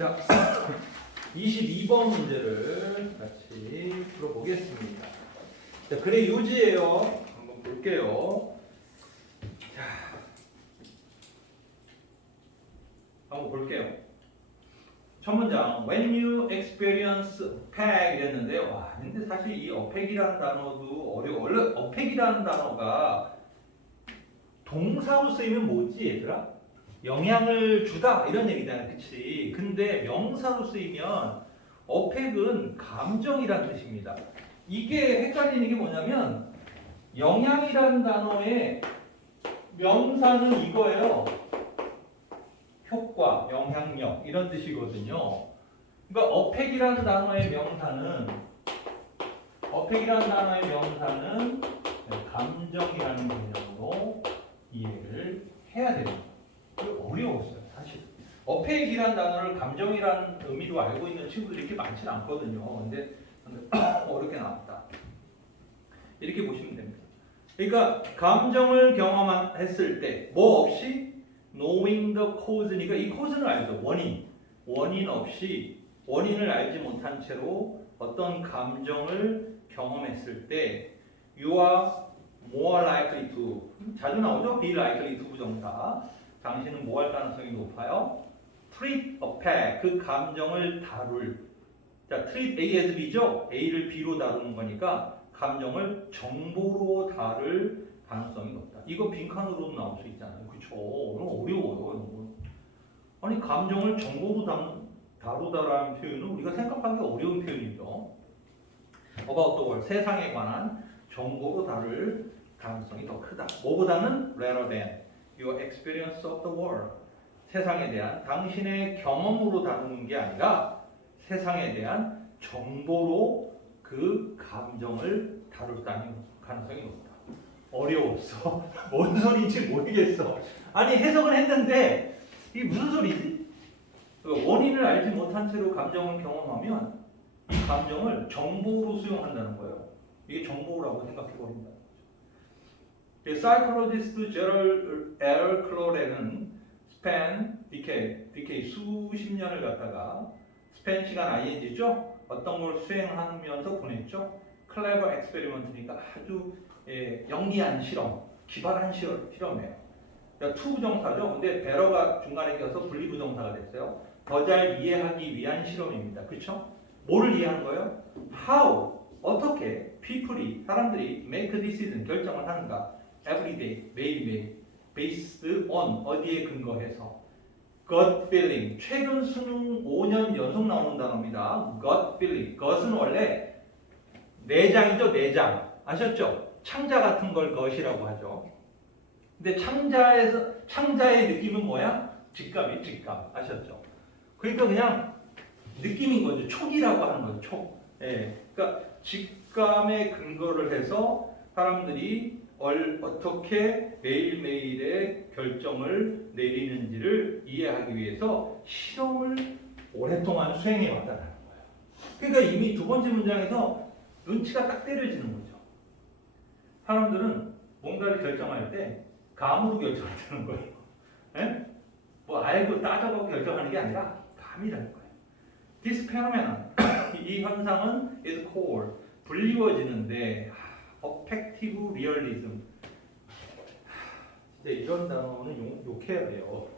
자, 22번 문제를 같이 풀어보겠습니다. 자, 글의 요지예요. 한번 볼게요. 자, 한번 볼게요. 첫 문장, when you experience peg 이랬는데, 와, 근데 사실 이 어팩이라는 단어도 어려워. 원래 어팩이라는 단어가 동사로 쓰이면 뭐지, 얘들아? 영향을 주다 이런 얘기잖아, 그치? 근데 명사로 쓰이면 어팩은 감정이란 뜻입니다. 이게 헷갈리는 게 뭐냐면 영향이라는 단어의 명사는 이거예요. 효과, 영향력 이런 뜻이거든요. 그러니까 어팩이라는 단어의 명사는 감정이라는 개념으로 이해를 해야 됩니다. 어려웠어요, 사실. 어팩이라는 단어를 감정이라는 의미로 알고 있는 친구들이 이렇게 많지는 않거든요. 근데 어렵게 나왔다. 이렇게 보시면 됩니다. 그러니까 감정을 경험했을 때 뭐 없이 knowing the cause니까 이 cause는 알죠. 원인 없이 원인을 알지 못한 채로 어떤 감정을 경험했을 때 you are more likely to 자주 나오죠. be likely to 부정사. 당신은 뭐 할 가능성이 높아요? treat a peg 그 감정을 다룰. 자, treat A as B죠. A를 B로 다루는 거니까 감정을 정보로 다룰 가능성이 높다. 이거 빈칸으로도 나올 수 있잖아요. 그쵸? 너무 어려워요. 아니 감정을 정보로 다루다라는 표현은 우리가 생각하기 어려운 표현이죠. about the world 세상에 관한 정보로 다룰 가능성이 더 크다. 뭐보다는 rather than your experience of the world 세상에 대한 당신의 경험으로 다루는 게 아니라 세상에 대한 정보로 그 감정을 다룰 가능성이 높다. 어려웠어. 뭔 소리인지 모르겠어. 아니 해석을 했는데 이게 무슨 소리지? 원인을 알지 못한 채로 감정을 경험하면 이 감정을 정보로 수용한다는 거예요. 이게 정보라고 생각해버린다. 사이콜로지스트 제럴 L 클로레는 스팬, 디케이 수십 년을 갖다가 스팬 시간 ing죠? 어떤 걸 수행하면서 보냈죠? 클레버 엑스페리먼트니까 아주 영리한 실험, 기발한 실험이에요. 그러니까 투 부정사죠. 근데 베러가 중간에 껴서 분리 부정사가 됐어요. 더 잘 이해하기 위한 실험입니다. 그렇죠? 뭐를 이해하는 거예요? How 어떻게 사람들이 make a decision 결정을 하는가? Every day 매일매일 based on 어디에 근거해서 gut feeling 최근 수능 5년 연속 나오는 단어입니다. gut feeling 것은 원래 내장이죠. 내장 아셨죠? 창자 같은 걸 것이라고 하죠. 근데 창자의 느낌은 뭐야? 직감이 직감 아셨죠? 그러니까 그냥 느낌인 거죠. 촉이라고 하는 거죠. 촉. 예. 그러니까 직감에 근거를 해서 사람들이 어떻게 매일매일의 결정을 내리는지를 이해하기 위해서 실험을 오랫동안 수행해 왔다는 거예요. 그러니까 이미 두 번째 문장에서 눈치가 딱 때려지는 거죠. 사람들은 뭔가를 결정할 때 감으로 결정한다는 거예요. 예? 뭐 알고 따져보고 결정하는 게 아니라 감이라는 거예요. This phenomenon 이 현상은 is called 불리워지는데 affective realism 진짜 이런 단어는 욕해야 돼요.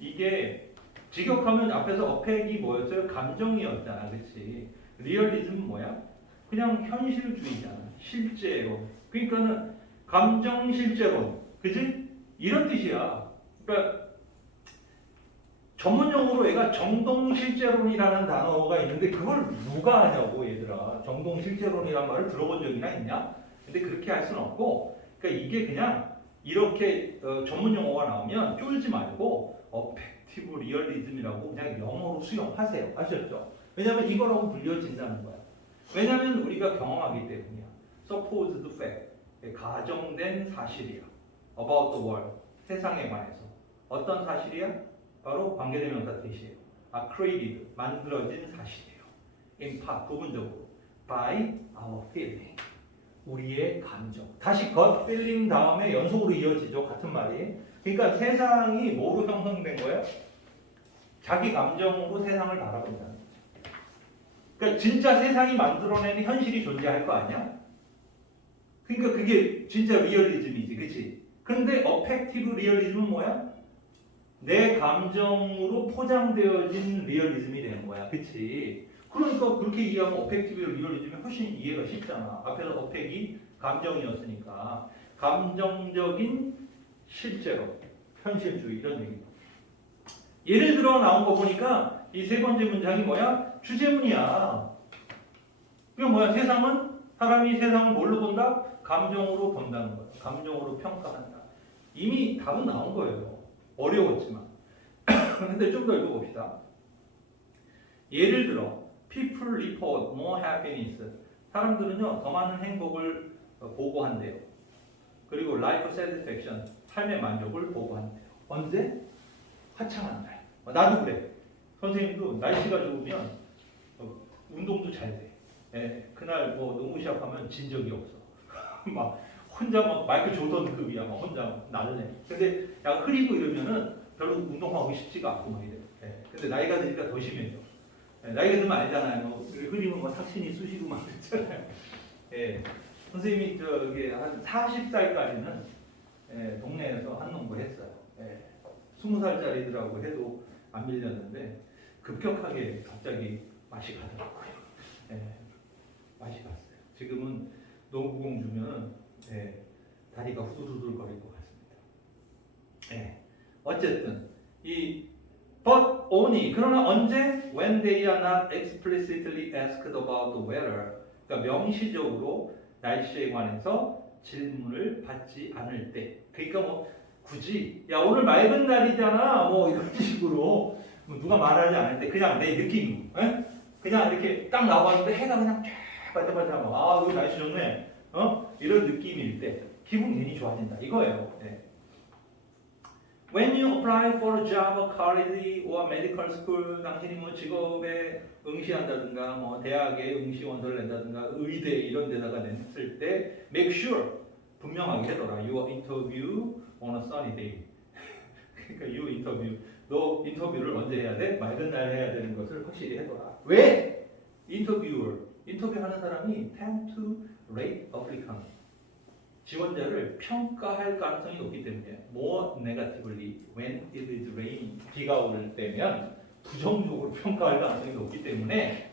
이게 직역하면 앞에서 어팩이 뭐였어요? 감정이었잖아, 그렇지? 리얼리즘은 뭐야? 그냥 현실주의잖아, 실제론. 그러니까는 감정 실제론, 그지? 이런 뜻이야. 그러니까 전문 용어로 얘가 정동실제론이라는 단어가 있는데 그걸 누가 하냐고 얘들아. 정동실제론이라는 말을 들어본 적이나 있냐? 근데 그렇게 할 수는 없고, 그러니까 이게 그냥 이렇게 전문 용어가 나오면 쫄지 말고 어펙티브 리얼리즘이라고 그냥 영어로 수용하세요. 아셨죠? 왜냐하면 이거라고 불려진다는 거야. 왜냐하면 우리가 경험하기 때문이야. supposed fact, 가정된 사실이야. about the world, 세상에 관해서. 어떤 사실이야? 바로 관계대명사 뜻이에요. created, 만들어진 사실이에요. in part, 부분적으로. by our feeling, 우리의 감정. 다시 gut feeling 다음에 연속으로 이어지죠. 같은 말이. 그러니까 세상이 뭐로 형성된 거예요? 자기 감정으로 세상을 바라본다는 거죠. 그러니까 진짜 세상이 만들어내는 현실이 존재할 거 아니야? 그러니까 그게 진짜 리얼리즘이지, 그렇지? 근데 어펙티브 리얼리즘은 뭐야? 내 감정으로 포장되어진 리얼리즘이 되는 거야, 그렇지? 그러니까 그렇게 이해하면 어펙티브 리얼리즘이 훨씬 이해가 쉽잖아. 앞에서 어펙이 감정이었으니까 감정적인 실제로 현실주의 이런 얘기. 예를 들어 나온 거 보니까 이 세 번째 문장이 뭐야? 주제문이야. 그게 뭐야? 사람이 세상을 뭘로 본다? 감정으로 본다는 거야. 감정으로 평가한다. 이미 답은 나온 거예요. 어려웠지만. 근데 좀 더 읽어봅시다. 예를 들어 people report more happiness. 사람들은요 더 많은 행복을 보고한대요. 그리고 life satisfaction, 삶의 만족을 보고한대요. 언제? 화창한 날. 나도 그래. 선생님도 날씨가 좋으면 운동도 잘 돼. 예, 그날 뭐 농구 시합하면 진 적이 없어. 막 혼자 막 마이클 조던급이야. 막 혼자 날래. 근데 약 흐리고 이러면은 별로 운동하고 싶지가 않고 막 이래. 예, 근데 나이가 드니까 더 심해져. 예, 나이가 들면 알잖아요. 뭐 흐리면 뭐 탁신이 쑤시고 막 그랬잖아요. 예, 선생님이 저기 한 40살까지는 예, 동네에서 한농구 했어요. 예, 20살짜리들하고 해도 안 밀렸는데 급격하게 갑자기 맛이 가더라고요. 예, 맛이 갔어요. 지금은 농구공 주면 예, 다리가 후들후들 거릴 것 같습니다. 예, 어쨌든 이 but only 그러나 언제 when they are not explicitly asked about the weather 그러니까 명시적으로 날씨에 관해서 질문을 받지 않을 때 그러니까 뭐 굳이 야 오늘 맑은 날이잖아 뭐 이런 식으로 뭐 누가 말하지 않을 때 그냥 내 느낌 에? 그냥 이렇게 딱 나왔는데 해가 그냥 쫙 반짝반짝 아 여기 날씨 좋네 이런 느낌일 때 기분 괜히 좋아진다 이거예요. 네. When you apply for a job, a college or medical school, 당신이 뭐 직업에 응시한다든가, 뭐 대학에 응시 원서를 낸다든가, 의대 이런 데다가 냈을 때, make sure 분명하게 해둬라. Your interview on a sunny day. 그러니까 you interview, 너 인터뷰를 언제 해야 돼? 맑은 날 해야 되는 것을 확실히 해둬라. 왜? 인터뷰하는 사람이 tend to rate applicant. 지원자를 평가할 가능성이 높기 때문에 more negatively when it is raining 비가 오를 때면 부정적으로 평가할 가능성이 높기 때문에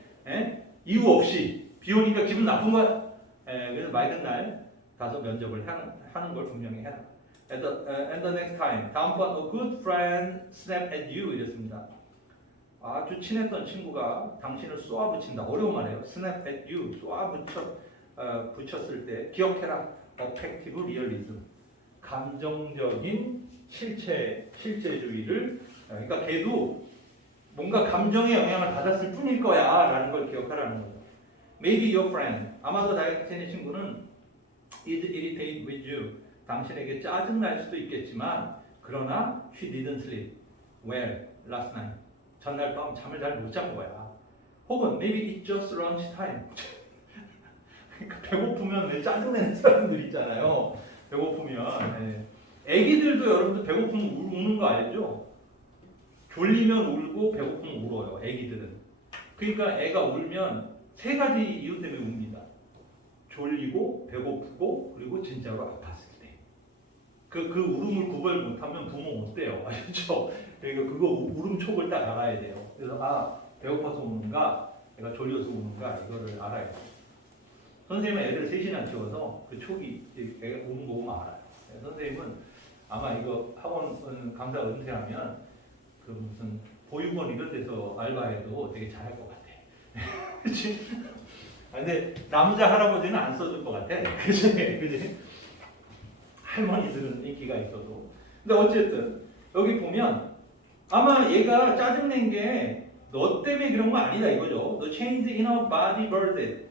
이유 없이 비 오니까 기분 나쁜 거야. 그래서 맑은 날 가서 면접을 하는 걸 분명히 해라. And the next time 다음번 a good friend snap at you 이랬습니다. 아주 친했던 친구가 당신을 쏘아붙인다. 어려운 말이에요. snap at you 붙였을 때 기억해라. 어펙티브 리얼리즘, 감정적인 실체주의를 그러니까 걔도 뭔가 감정의 영향을 받았을 뿐일 거야라는 걸 기억하라는 거죠. Maybe your friend, 아마도 당신의 친구는 is irritated with you, 당신에게 짜증 날 수도 있겠지만 그러나 she didn't sleep well last night, 전날 밤 잠을 잘 못 잔 거야. 혹은 maybe it's just lunch time. 그러니까 배고프면 왜 짜증내는 사람들 있잖아요. 배고프면 애기들도 여러분들 배고프면 우는 거 알죠? 졸리면 울고 배고프면 울어요. 애기들은. 그러니까 애가 울면 세 가지 이유 때문에 웁니다. 졸리고 배고프고 그리고 진짜로 아팠을 때. 그 울음을 구별 못하면 부모 못 돼요. 아시죠? 그러니까 그거 울음촉을 딱 알아야 돼요. 그래서 배고파서 우는가 애가 졸려서 우는가 이거를 알아야 돼요. 선생님은 애들 셋이나 키워서 그 촉이 애가 우는 거 보면 알아요. 선생님은 아마 이거 학원 강사 은퇴하면 그 무슨 보육원 이런 데서 알바해도 되게 잘할 것 같아. 그렇지? 근데 남자 할아버지는 안 써줄 것 같아. 그지? 할머니들은 인기가 있어도. 근데 어쨌든 여기 보면 아마 얘가 짜증낸 게 너 때문에 그런 거 아니다 이거죠. The change in her body burden.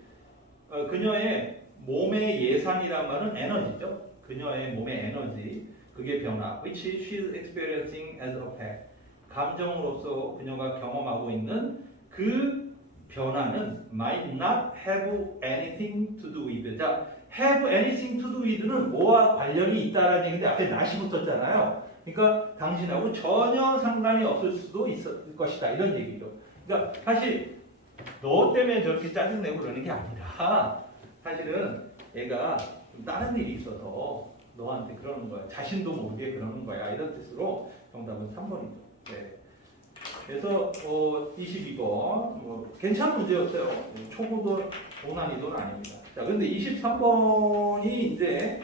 그녀의 몸의 예산이란 말은 에너지죠. 그녀의 몸의 에너지, 그게 변화, which she is experiencing as a fact. 감정으로서 그녀가 경험하고 있는 그 변화는 might not have anything to do with. 자, have anything to do with는 뭐와 관련이 있다라는 얘기인데 앞에 not이 붙었잖아요. 그러니까 당신하고 전혀 상관이 없을 수도 있을 것이다 이런 얘기죠. 그러니까 사실 너 때문에 저렇게 짜증내고 그러는 게 아니라 사실은 얘가 좀 다른 일이 있어서 너한테 그러는 거야. 자신도 모르게 그러는 거야. 이런 뜻으로 정답은 3번이죠. 네. 그래서 22번 뭐 괜찮은 문제였어요. 초고도 고난이도는 아닙니다. 자, 근데 23번이 이제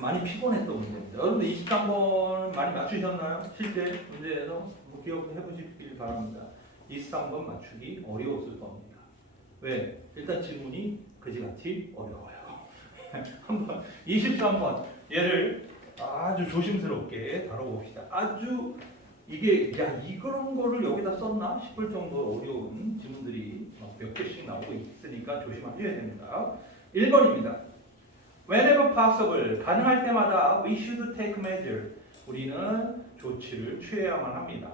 많이 피곤했던 문제입니다. 여러분들 23번 많이 맞추셨나요? 실제 문제에서 뭐 기억해 보시길 바랍니다. 23번 맞추기 어려웠을 겁니다. 왜? 일단 질문이 그지같이 어려워요. 한번 23번 얘를 아주 조심스럽게 다뤄봅시다. 아주 이게 야 이런 거를 여기다 썼나 싶을 정도로 어려운 질문들이 몇 개씩 나오고 있으니까 조심하셔야 됩니다. 1번입니다. Whenever possible, 가능할 때마다 we should take measure. 우리는 조치를 취해야만 합니다.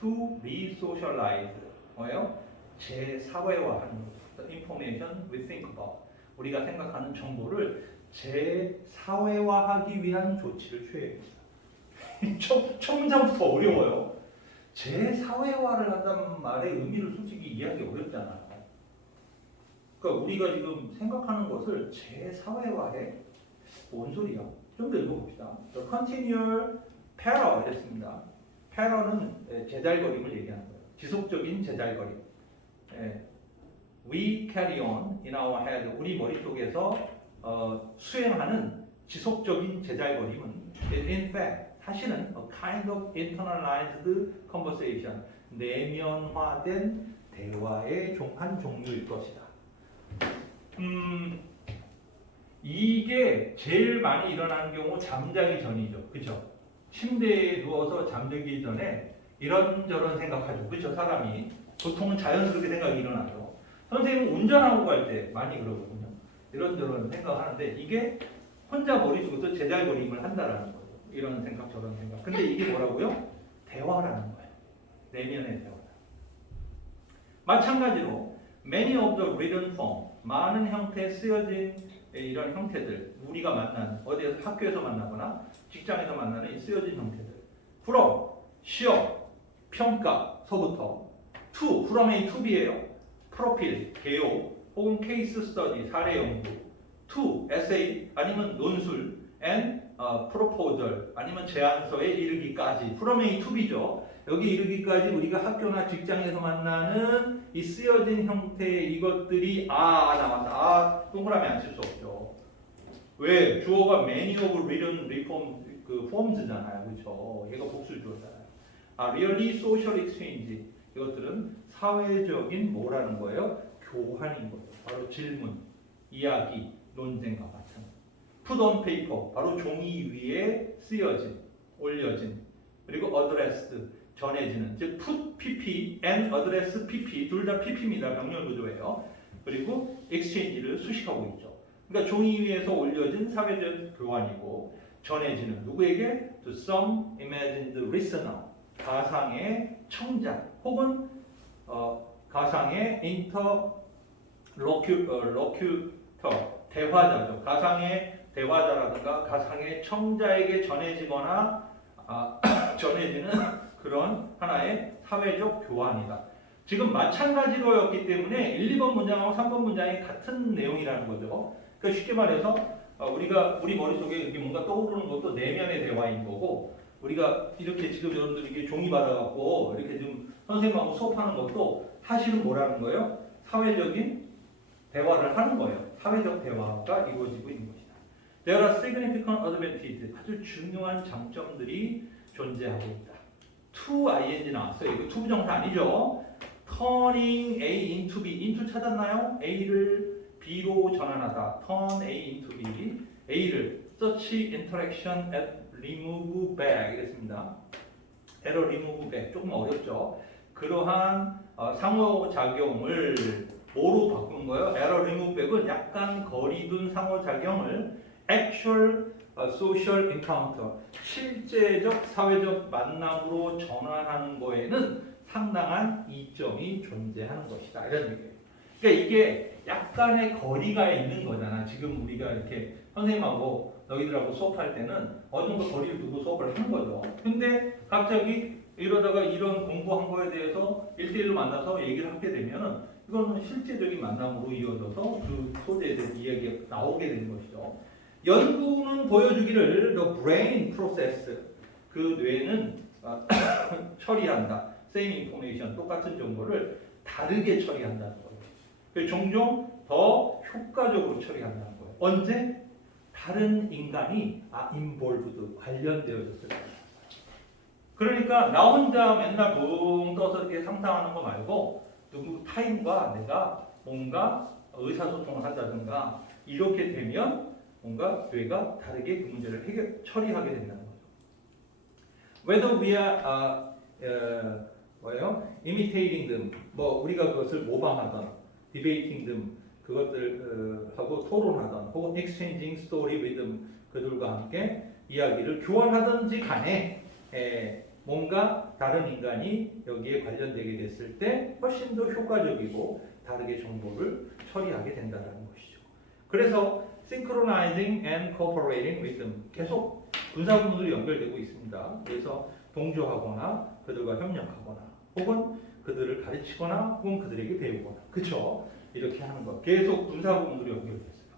To re-socialize. 뭐예요? 재사회화하는 거죠. The information we think about. 우리가 생각하는 정보를 재사회화하기 위한 조치를 취해야 합니다. 첫 문장부터 어려워요. 재사회화를 한다는 말의 의미를 솔직히 이해하기 어렵잖아요. 그러니까 우리가 지금 생각하는 것을 재사회화해? 뭔 소리야? 좀 더 읽어봅시다. The continual parallel 했습니다. parallel은 제잘거림을 얘기하는 거예요. 지속적인 제잘거림. We carry on in our head. 우리 머릿속에서 수행하는 지속적인 제잘거림은 in fact 사실은 a kind of internalized conversation. 내면화된 대화의 한 종류일 것이다. 이게 제일 많이 일어나는 경우 잠자기 전이죠. 그죠? 침대에 누워서 잠들기 전에 이런저런 생각하죠. 그죠? 사람이 보통은 자연스럽게 생각이 일어나죠. 선생님은 운전하고 갈 때 많이 그러거든요. 이런저런 생각하는데 이게 혼자 머릿속에서 제잘거림을 한다라는 거죠. 이런 생각 저런 생각. 근데 이게 뭐라고요? 대화라는 거예요. 내면의 대화. 마찬가지로 many of the written form, 많은 형태에 쓰여진 이런 형태들, 우리가 만나는 어디에서 학교에서 만나거나 직장에서 만나는 이 쓰여진 형태들. from, 시험, 평가서부터 to, from A to B예요. 프로필, 개요, 혹은 케이스 스터디, 사례 연구, to, essay, 아니면 논술, and proposal, 아니면 제안서에 이르기까지. from A to B죠. 여기 이르기까지 우리가 학교나 직장에서 만나는 이 쓰여진 형태의 이것들이 나왔다. 동그라미 안 칠 수 없죠. 왜? 주어가 many of written reform forms잖아요. 그렇죠? 얘가 복수를 주었잖아요. really social exchange. 이것들은 사회적인 뭐라는 거예요? 교환인 거죠. 바로 질문, 이야기, 논쟁과 마찬가지. put on paper. 바로 종이 위에 쓰여진, 올려진. 그리고 addressed. 전해지는, 즉 put pp and address pp 둘 다 pp입니다. 병렬 구조예요. 그리고 exchange를 수식하고 있죠. 그러니까 종이 위에서 올려진 사회적 교환이고 전해지는 누구에게? To some imagined listener, 가상의 청자 혹은 가상의 interlocutor, 대화자죠. 가상의 대화자라든가 가상의 청자에게 전해지거나 전해지는 그런 하나의 사회적 교환이다. 지금 마찬가지로였기 때문에 1, 2번 문장하고 3번 문장이 같은 내용이라는 거죠. 그러니까 쉽게 말해서 우리 머릿속에 이렇게 뭔가 떠오르는 것도 내면의 대화인 거고 우리가 이렇게 지금 여러분들이 이렇게 종이 받아갖고 이렇게 좀 선생님하고 수업하는 것도 사실은 뭐라는 거예요? 사회적인 대화를 하는 거예요. 사회적 대화가 이루어지고 있는 것이다. There are significant advantages. 아주 중요한 장점들이 존재하고 있다. to ing 나왔어요. 이거 to 부정사 아니죠? turning A into B. into 찾았나요? A를 B로 전환하다. turn A into B. A를 such interaction at remove back 이랬습니다. error remove back 조금 어렵죠? 그러한 상호작용을 뭐로 바꾸는 거예요? error remove back은 약간 거리둔 상호작용을 actual social encounter, 실제적 사회적 만남으로 전환하는 거에는 상당한 이점이 존재하는 것이다. 이런 얘기예요. 그러니까 이게 약간의 거리가 있는 거잖아. 지금 우리가 이렇게 선생님하고 너희들하고 수업할 때는 어느 정도 거리를 두고 수업을 하는 거죠. 근데 갑자기 이러다가 이런 공부한 거에 대해서 1대1로 만나서 얘기를 하게 되면은 이거는 실제적인 만남으로 이어져서 그 소재에 대한 이야기가 나오게 되는 것이죠. 연구는 보여주기를 the brain process, 그 뇌는 처리한다. same information, 똑같은 정보를 다르게 처리한다는 거예요. 그래서 종종 더 효과적으로 처리한다는 거예요. 언제? 다른 인간이 involved, 관련되어졌을 때. 그러니까 나 혼자 맨날 붕 떠서 이렇게 상상하는 거 말고 누구 타인과 내가 뭔가 의사소통을 한다든가 이렇게 되면 뭔가 뇌가 다르게 그 문제를 처리하게 된다는 거죠. Whether we are imitating them, 뭐 우리가 그것을 모방하던, debating them, 그것들 하고 토론하던, 혹은 exchanging story with them, 그들과 함께 이야기를 교환하든지 간에 뭔가 다른 인간이 여기에 관련되게 됐을 때 훨씬 더 효과적이고 다르게 정보를 처리하게 된다는 것이죠. 그래서 synchronizing and cooperating with them, 계속 군사군으로 연결되고 있습니다. 그래서 동조하거나 그들과 협력하거나 혹은 그들을 가르치거나 혹은 그들에게 배우거나, 그렇죠? 이렇게 하는 것, 계속 군사군으로 연결됐어요.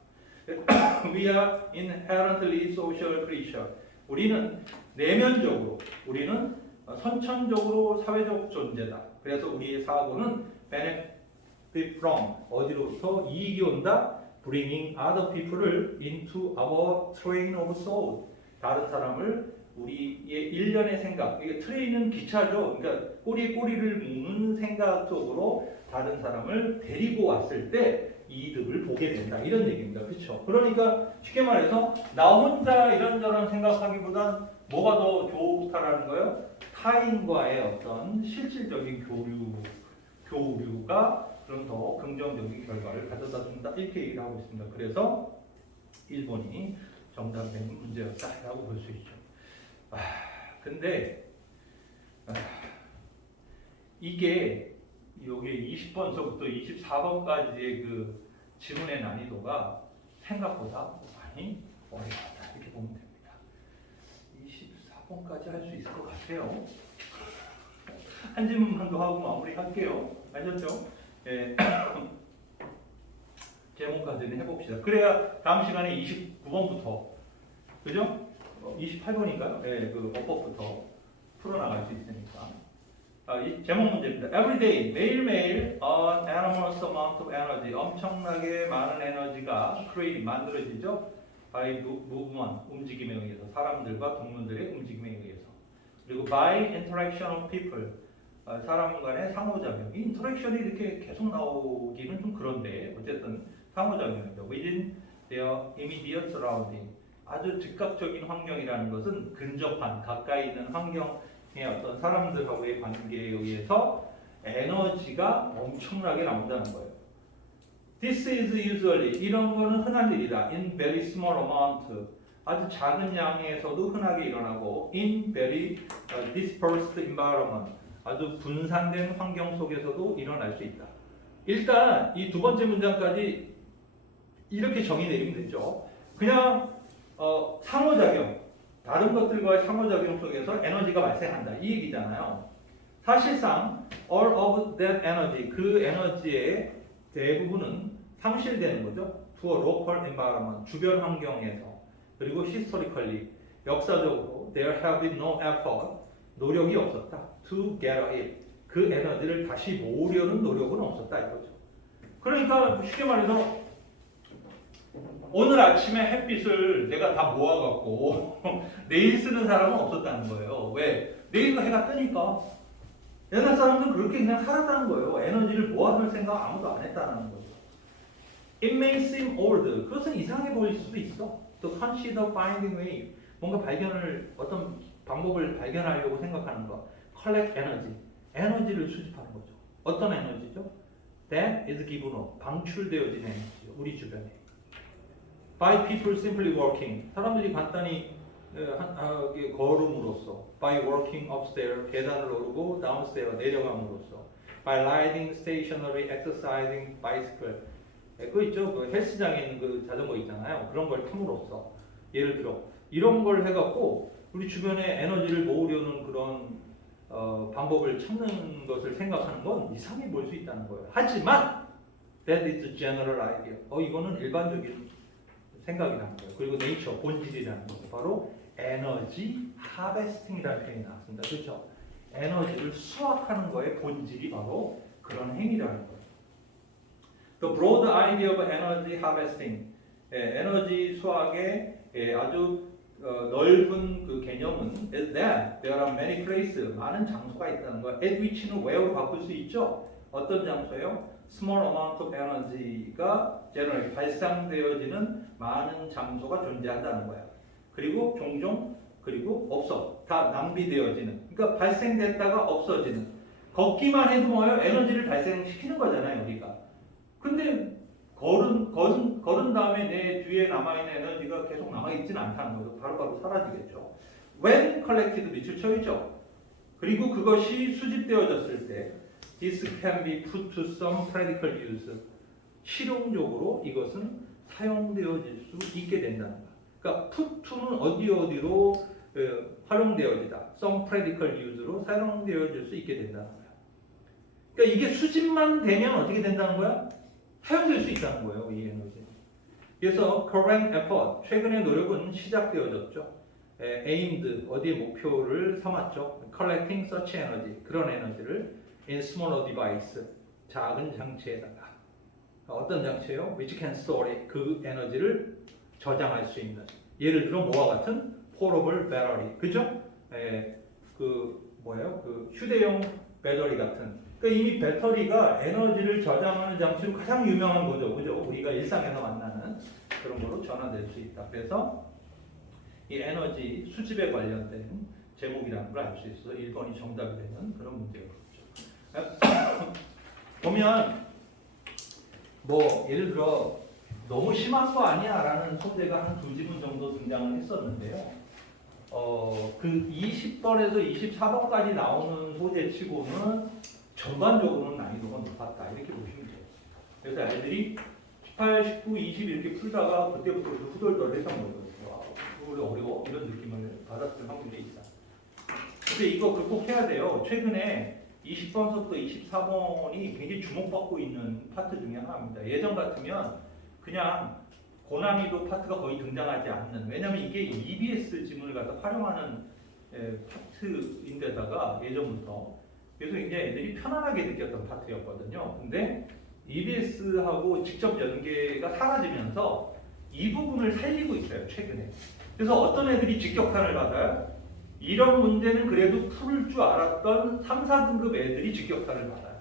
We are inherently social creature. 우리는 내면적으로, 우리는 선천적으로 사회적 존재다. 그래서 우리의 사고는 benefit from, 어디로부터 이익이 온다. Bringing other people를 into our train of soul, 다른 사람을 우리의 일련의 생각, 이게 트레인은 기차죠. 그러니까 꼬리에 꼬리를 무는 생각 속으로 다른 사람을 데리고 왔을 때 이득을 보게 된다, 이런 얘기입니다. 그렇죠? 그러니까 쉽게 말해서 나 혼자 이런저런 생각하기보단 뭐가 더 좋다라는 거예요? 타인과의 어떤 실질적인 교류가 그런 더 긍정적인 결과를 가져다 준다, 이렇게 얘기를 하고 있습니다. 그래서 1번이 정답된 문제였다라고 볼 수 있죠. 근데 이게 여기 20번서부터 24번까지의 그 지문의 난이도가 생각보다 많이 어렵다, 이렇게 보면 됩니다. 24번까지 할 수 있을 것 같아요. 한 질문만 더 하고 마무리할게요. 아셨죠? 예. 제목까지는 해봅시다. 그래야 다음 시간에 29번부터, 그죠? 28번인가요? 예, 그 어법부터 풀어나갈 수 있으니까. 이 제목 문제입니다. Every day, 매일매일 an enormous amount of energy, 엄청나게 많은 에너지가 create, 만들어지죠. by movement, 움직임에 의해서, 사람들과 동물들의 움직임에 의해서. 그리고 by interaction of people, 사람 간의 상호작용. 이 인터랙션이 이렇게 계속 나오기는 좀 그런데 어쨌든 상호작용입니다. Within their immediate surrounding, 아주 즉각적인 환경이라는 것은 근접한, 가까이 있는 환경의 어떤 사람들하고의 관계에 의해서 에너지가 엄청나게 나온다는 거예요. This is usually, 이런 거는 흔한 일이다. In very small amount, 아주 작은 양에서도 흔하게 일어나고 in very dispersed environment, 아주 분산된 환경 속에서도 일어날 수 있다. 일단 이 두 번째 문장까지 이렇게 정의 내리면 되죠. 그냥 상호작용, 다른 것들과의 상호작용 속에서 에너지가 발생한다, 이 얘기잖아요. 사실상 all of that energy, 그 에너지의 대부분은 상실되는 거죠. to a local environment, 주변 환경에서. 그리고 historically, 역사적으로 there have been no effort, 노력이 없었다. to get it, 그 에너지를 다시 모으려는 노력은 없었다, 이거죠. 그러니까 쉽게 말해서 오늘 아침에 햇빛을 내가 다 모아갖고 내일 쓰는 사람은 없었다는 거예요. 왜? 내일 해가 뜨니까. 옛날 사람들은 그렇게 그냥 살았다는 거예요. 에너지를 모아둘 생각 아무도 안 했다는 거죠. It may seem old, 그것은 이상해 보일 수도 있어. To consider finding way, 뭔가 어떤 방법을 발견하려고 생각하는 거. Collect energy, 에너지를 수집하는 거죠. 어떤 에너지죠? That is given up, 방출되어진 에너지죠. 우리 주변에. By people simply walking, 사람들이 간단히 걸음으로써. By walking upstairs, 계단을 오르고 downstairs, 내려감으로써. By riding stationary, exercising, bicycle, 그거 있죠. 그 헬스장에 있는 그 자전거 있잖아요. 그런 걸 탐으로써 예를 들어 이런 걸 해갖고 우리 주변에 에너지를 모으려는 그런 방법을 찾는 것을 생각하는 건 이상해 보일 수 있다는 거예요. 하지만 that is a general idea. 이거는 일반적인 생각이라는 거예요. 그리고 nature, 본질이라는 거예요. 바로 에너지 하베스팅이라는 표현이 나왔습니다. 그렇죠? 에너지를 수확하는 거의 본질이 바로 그런 행위라는 거예요. The broad idea of energy harvesting, 에너지 수확의 아주 넓은 그 개념은 is that there are many places, 많은 장소가 있다는 거예요. at which는 where로 바꿀 수 있죠. 어떤 장소예요? small amount of energy가 generally 발생되어지는 많은 장소가 존재한다는 거예요. 그리고 종종 그리고 없어. 다 낭비되어지는. 그러니까 발생됐다가 없어지는. 걷기만 해도 뭐예요? 에너지를 발생시키는 거잖아요, 우리가. 근데 걸은 다음에 내 뒤에 남아있는 에너지가 계속 남아있지는 않다는 거죠. 바로바로 사라지겠죠. When collected 밑줄 쳐있죠. 그리고 그것이 수집되어졌을 때 This can be put to some practical use. 실용적으로 이것은 사용되어질 수 있게 된다는 거예요. 그러니까 put to는 어디로 활용되어지다. some practical use로 사용되어질 수 있게 된다는 거예요. 그러니까 이게 수집만 되면 어떻게 된다는 거야? 사용될 수 있다는 거예요, 이 에너지. 그래서 current effort, 최근의 노력은 시작되어졌죠. aimed, 어디에 목표를 삼았죠. collecting such energy, 그런 에너지를 in smaller device, 작은 장치에다가. 어떤 장치예요? which can store it, 그 에너지를 저장할 수 있는. 예를 들어 뭐와 같은 portable battery, 그죠? 그 휴대용 배터리 같은. 그러니까 이미 배터리가 에너지를 저장하는 장치로 가장 유명한 거죠, 그죠? 우리가 일상에서 만나는 그런 거로 전환될 수 있다. 그래서 이 에너지 수집에 관련된 제목이라는 걸 알 수 있어서 1번이 정답이 되는 그런 문제가 있죠. 보면 뭐 예를 들어 너무 심한 거 아니야 라는 소재가 한 두 지문 정도 등장을 했었는데요. 그 20번에서 24번까지 나오는 소재치고는 전반적으로는 난이도가 높았다 이렇게 보시면 돼요. 그래서 애들이 18, 19, 20 이렇게 풀다가 그때부터 후덜덜했던 거예요. 이거 어려워 이런 느낌을 받았을 확률이 있다. 근데 이거 극복해야 돼요. 최근에 20번서부터 24번이 굉장히 주목받고 있는 파트 중에 하나입니다. 예전 같으면 그냥 고난이도 파트가 거의 등장하지 않는, 왜냐하면 이게 EBS 지문을 갖다 활용하는 파트인데다가 예전부터 그래서 굉장히 애들이 편안하게 느꼈던 파트였거든요. 근데 EBS하고 직접 연계가 사라지면서 이 부분을 살리고 있어요, 최근에. 그래서 어떤 애들이 직격탄을 받아요? 이런 문제는 그래도 풀 줄 알았던 3, 4등급 애들이 직격탄을 받아요.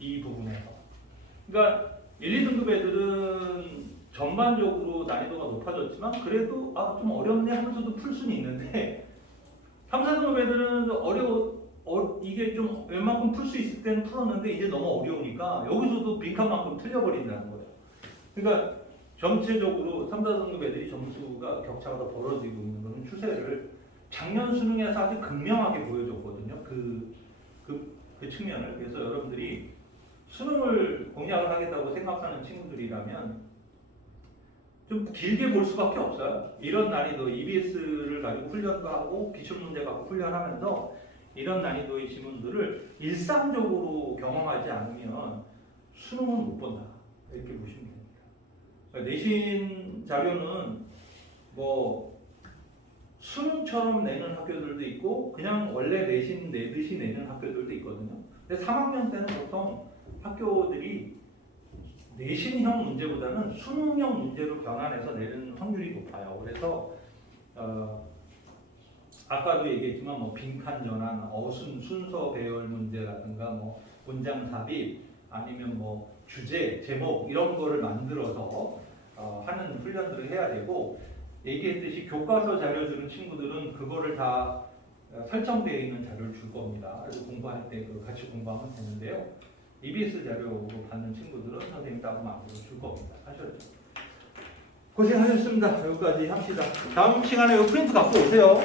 이 부분에서. 그러니까 1, 2등급 애들은 전반적으로 난이도가 높아졌지만 그래도 좀 어렵네 하면서도 풀 수는 있는데 3, 4등급 애들은 이게 좀 웬만큼 풀 수 있을 때는 풀었는데 이제 너무 어려우니까 여기서도 빈칸만큼 틀려버린다는 거예요. 그러니까 전체적으로 3, 4등급 애들이 점수가 격차가 더 벌어지고 있는 그런 추세를 작년 수능에서 아주 극명하게 보여줬거든요. 그 측면을. 그래서 여러분들이 수능을 공략을 하겠다고 생각하는 친구들이라면 좀 길게 볼 수밖에 없어요. 이런 난이도 EBS를 가지고 훈련도 하고 기출문제 갖고 훈련하면서 이런 난이도의 지문들을 일상적으로 경험하지 않으면 수능은 못 본다. 이렇게 보시면 됩니다. 내신 자료는 뭐 수능처럼 내는 학교들도 있고 그냥 원래 내신 내듯이 내는 학교들도 있거든요. 근데 3학년 때는 보통 학교들이 내신형 문제보다는 수능형 문제로 변환해서 내는 확률이 높아요. 그래서 아까도 얘기했지만 뭐 빈칸 전환, 어순 순서 배열 문제라든가 뭐 문장 삽입 아니면 뭐 주제, 제목 이런 거를 만들어서 하는 훈련들을 해야 되고 얘기했듯이 교과서 자료 주는 친구들은 그거를 다 설정되어 있는 자료를 줄 겁니다. 그래서 공부할 때 같이 공부하면 되는데요. EBS 자료로 받는 친구들은 선생님 따로 마음대로 줄 겁니다. 하셨죠? 고생하셨습니다. 여기까지 합시다. 다음 시간에 이 프린트 갖고 오세요.